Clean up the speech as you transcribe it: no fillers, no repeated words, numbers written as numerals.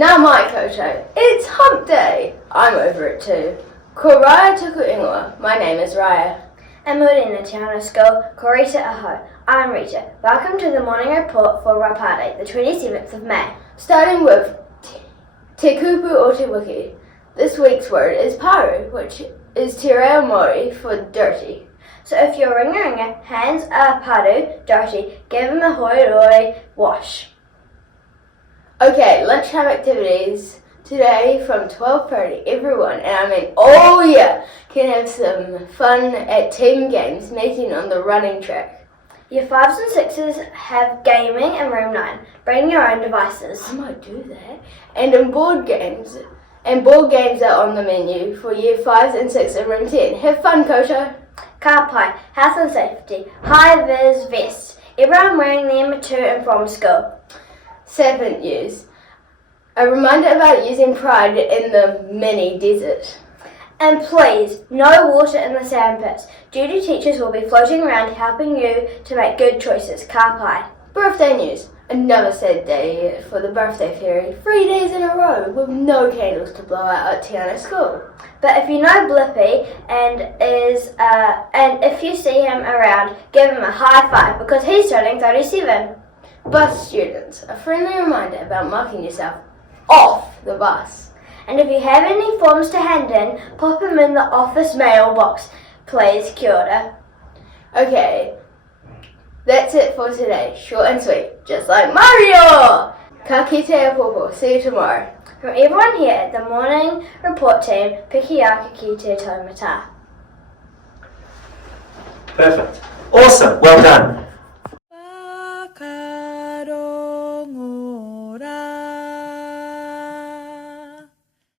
Nā mai koutou, it's hump day. I'm over it too. Ko Ryah toku ingoa. My name is Ryah. And Māori Te Anau SCHOOL, ko Rita ahau. I'm Rita. Welcome to the morning report for Rapade, the 27th of May. Starting with te kupu o te wiki. This week's word is paru, which is te reo Māori for dirty. So if your ringa-ringa hands are paru, dirty, give him a hoi wash. Okay, lunchtime activities. Today from 12:30, everyone, and I mean all year, can have some fun at team games meeting on the running track. Year 5s and 6s have gaming in room 9. Bring your own devices. I might do that. And in board games are on the menu for year 5s and 6s in room 10. Have fun, koutou. Ka pai, health and safety. Hi VIZ VESTS. Everyone wearing them to and from school. Sandpit use. A reminder about using pride in the mini desert. And please, no water in the sandpits. Duty teachers will be floating around helping you to make good choices. Ka pai. Birthday news. Another sad day for the birthday fairy. 3 days in a row with no candles to blow out at Te Anau SCHOOL. But if you know Blippi and if you see him around, give him a high five because he's turning 37. Bus students, a friendly reminder about marking yourself off the bus. And if you have any forms to hand in, pop them in the office mailbox. Please, kia ora. Okay, that's it for today. Short and sweet, just like Mario! Ka kite a popo. See you tomorrow. From everyone here at the morning report team, piki ake ki te taumata. Perfect. Awesome. Well done.